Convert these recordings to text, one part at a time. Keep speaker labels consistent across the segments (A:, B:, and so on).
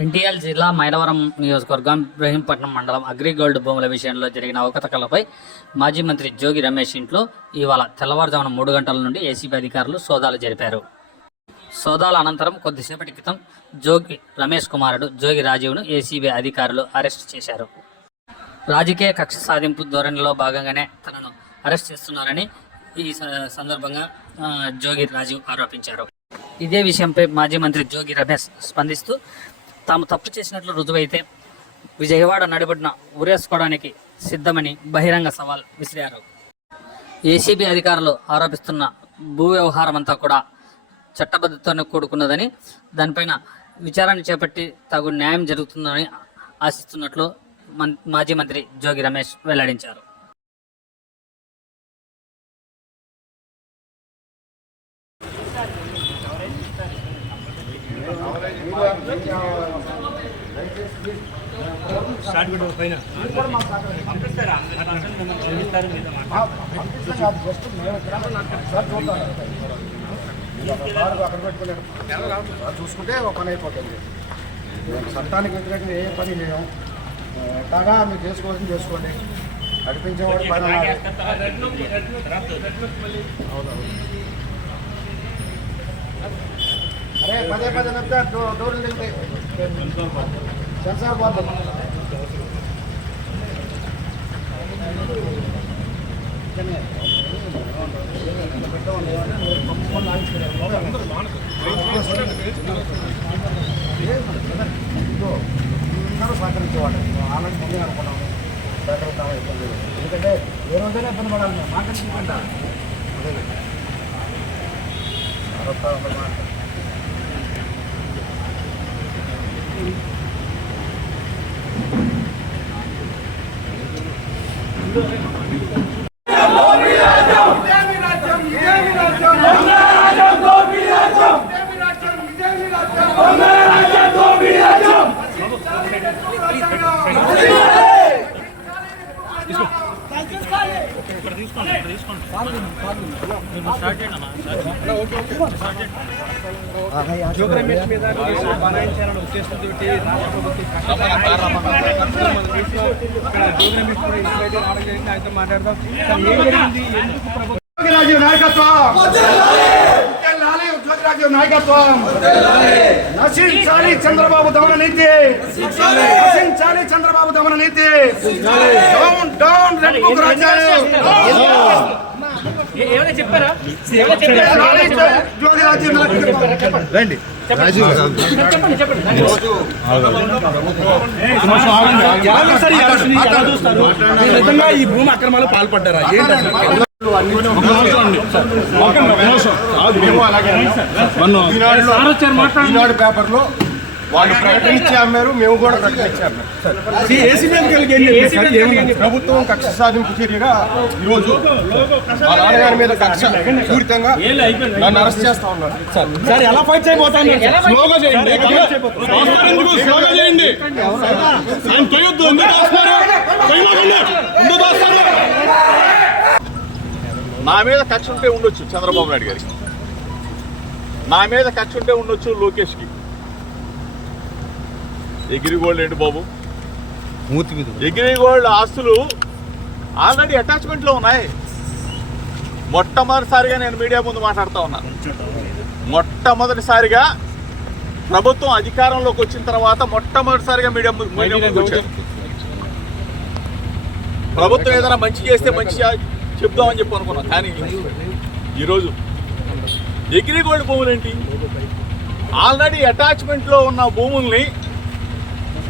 A: ఎన్టీఆర్ జిల్లా మైలవరం నియోజకవర్గం ఇబ్రహీంపట్నం మండలం అగ్రిగోల్డ్ భూముల విషయంలో జరిగిన అవకతకలపై మాజీ మంత్రి జోగి రమేష్ ఇంట్లో ఇవాళ తెల్లవారుజామున మూడు గంటల నుండి ఏసీబీ అధికారులు సోదాలు జరిపారు. సోదాల అనంతరం కొద్దిసేపటి క్రితం జోగి రమేష్ కుమారుడు జోగి రాజీవ్ను ఏసీబీ అధికారులు అరెస్ట్ చేశారు. రాజకీయ కక్ష సాధింపు ధోరణిలో భాగంగానే తనను అరెస్ట్ చేస్తున్నారని ఈ స- సందర్భంగా జోగి రాజీవ్ ఆరోపించారు. ఇదే విషయంపై మాజీ మంత్రి జోగి రమేష్ స్పందిస్తూ తాము తప్పు చేసినట్లు రుజువైతే విజయవాడ నడిబడిన ఉరేసుకోవడానికి సిద్ధమని బహిరంగ సవాల్ విసిరారు. ఏసీబీ అధికారులు ఆరోపిస్తున్న భూ వ్యవహారం అంతా కూడా చట్టబద్ధతను కూడుకున్నదని దానిపైన విచారణ చేపట్టి తగు న్యాయం జరుగుతుందని ఆశిస్తున్నట్లు మాజీ మంత్రి జోగి రమేష్ వెల్లడించారు.
B: చూసుకుంటే ఒక పని అయిపోతుంది. చట్టానికి వ్యతిరేకంగా ఏ పని చేయం ఎట్లాగా మీరు చేసుకోవాల్సింది చేసుకోండి. నడిపించేవాడు పని. అవునవును. అరే పదే పదే నొక్కితే డోర్లు దిగుతాయి సెన్సార్ బోర్డు అందరూ సహకరించేవాళ్ళు. ఆల్రెడీ ముందే అనుకున్నాము సహకరిస్తామో ఇబ్బంది లేదు. ఎందుకంటే రోజైనా ఇబ్బంది పడాలి మేము మాట్లాడుకుంటా అదే అరవై వందల మాట.
C: జోగ్రమేష్ మీద ఆయనతో మాట్లాడదాం ఏం జరిగింది ఎందుకు ప్రభుత్వం
B: నాయకత్వం నాయకత్వం! నశించాలి చంద్రబాబు దమన నీతి! నశించాలి! చంద్రబాబు దమన నీతి. Down down red. బుక్ రండి
C: ఈ భూమి అక్రమాలు పాల్పడ్డారా? ఏంటి అసలు?
B: ఈనాడు పేపర్లో వాళ్ళు ప్రకటించి అమ్మారు మేము కూడా అమ్మారు?
C: ఏమన్నారు?
B: ప్రభుత్వం కక్ష సాధింపు చర్యగా ఈరోజు మా నాన్నగారి మీద కక్ష పూరితంగా నన్ను అరెస్ట్ చేస్తా ఉన్నారు.
C: సార్ ఎలా ఫైట్ చేయబోతాను
D: స్లోగా చేయండి. స్లోగా చేయండి. ఆయన తొయ్యొద్దు
E: నా మీద కక్ష ఉంటే ఉండొచ్చు చంద్రబాబు నాయుడు గారికి. నా మీద కక్ష ఉంటే ఉండొచ్చు లోకేష్కి. ఎగిరిగోల్డ్ ఏంటి బాబు ఎగిరిగోల్డ్ ఆస్తులు ఆల్రెడీ అటాచ్మెంట్లో ఉన్నాయి. మొట్టమొదటిసారిగా నేను మీడియా ముందు మాట్లాడుతూ ఉన్నాను మొట్టమొదటిసారిగా ప్రభుత్వం అధికారంలోకి వచ్చిన తర్వాత మొట్టమొదటిసారిగా మీడియా ముందు మీడియా ముందుకు వచ్చారు ప్రభుత్వం ఏదైనా మంచి చేస్తే మంచి చెప్దామని చెప్పి అనుకున్నాం. కానీ ఈరోజు అగ్రిగోల్డ్ భూములు ఏంటి ఆల్రెడీ అటాచ్మెంట్లో ఉన్న భూముల్ని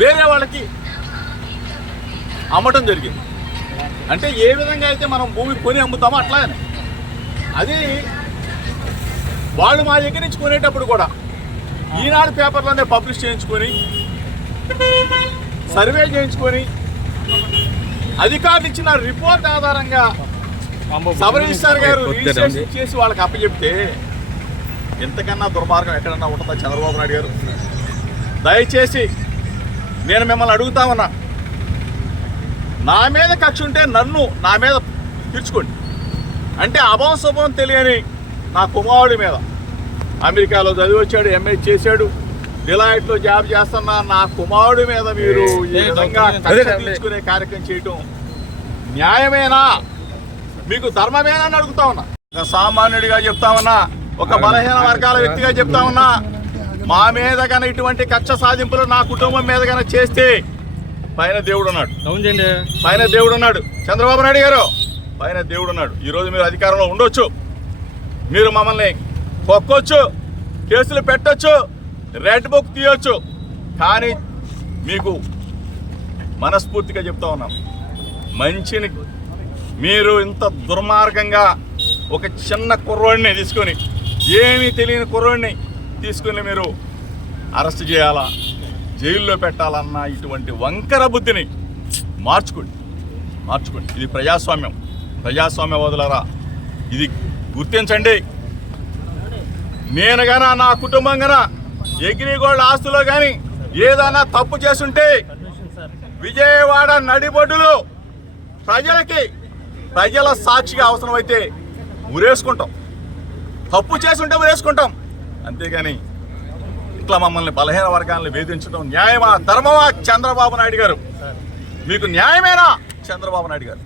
E: వేరే వాళ్ళకి అమ్మటం జరిగింది. అంటే ఏ విధంగా అయితే మనం భూమి కొని అమ్ముతామో అట్లానే. అది వాళ్ళు మా దగ్గర నుంచి కొనేటప్పుడు కూడా ఈనాడు పేపర్లోనే పబ్లిష్ చేయించుకొని సర్వే చేయించుకొని అధికారులు ఇచ్చిన రిపోర్ట్ ఆధారంగా సబ్ గారు రిజిస్ట్రేషన్ చేసి వాళ్ళకి అప్పచెప్తే ఇంతకన్నా దుర్మార్గం ఎక్కడన్నా ఉంటుందా చంద్రబాబు నాయుడు గారు? దయచేసి నేను మిమ్మల్ని అడుగుతా ఉన్నా. నా మీద కక్ష ఉంటే నన్ను నా మీద తీర్చుకోండి. అంటే అభం శుభం తెలియని నా కుమారుడి మీద. అమెరికాలో చదివి వచ్చాడు ఎంఏ చేశాడు. డిలాయిట్లో జాబ్ చేస్తున్న నా కుమారుడి మీద మీరు ఈ విధంగా కక్ష తీర్చుకునే కార్యక్రమం చేయటం న్యాయమేనా? మీకు ధర్మమేనా అని అడుగుతా ఉన్నా. ఒక సామాన్యుడిగా చెప్తా ఉన్నా ఒక బలహీన వర్గాల వ్యక్తిగా చెప్తా ఉన్నా మా మీద గన ఇటువంటి కక్ష సాధింపులు నా కుటుంబం మీద గన చేస్తే పైన దేవుడు ఉన్నాడు పైన దేవుడు ఉన్నాడు చంద్రబాబు నాయుడు గారు పైన దేవుడు ఉన్నాడు ఈరోజు మీరు అధికారంలో ఉండొచ్చు. మీరు మమ్మల్ని పొక్కొచ్చు కేసులు పెట్టొచ్చు రెడ్ బుక్ తీయొచ్చు. కానీ మీకు మనస్ఫూర్తిగా చెప్తా ఉన్నాం. మంచిని మీరు ఇంత దుర్మార్గంగా ఒక చిన్న కుర్రోడిని తీసుకొని ఏమీ తెలియని కుర్రోడిని తీసుకొని మీరు అరెస్ట్ చేయాలా? జైల్లో పెట్టాలన్న ఇటువంటి వంకర బుద్ధిని మార్చుకోండి. మార్చుకోండి. ఇది ప్రజాస్వామ్యం. ప్రజాస్వామ్య వదులరా ఇది గుర్తించండి. నేను గన నా కుటుంబం గన ఎగిరిగోళ్ళ ఆస్తులో కానీ ఏదైనా తప్పు చేసుంటే విజయవాడ నడిబొడ్డులో ప్రజలకి ప్రజల సాక్షిగా అవసరమైతే ఉరేసుకుంటాం తప్పు చేసుంటే ఉరేసుకుంటాం అంతేగాని ఇట్లా మమ్మల్ని బలహీన వర్గాలను వేధించడం న్యాయమా ధర్మమా చంద్రబాబు నాయుడు గారు? మీకు న్యాయమేనా చంద్రబాబు నాయుడు గారు?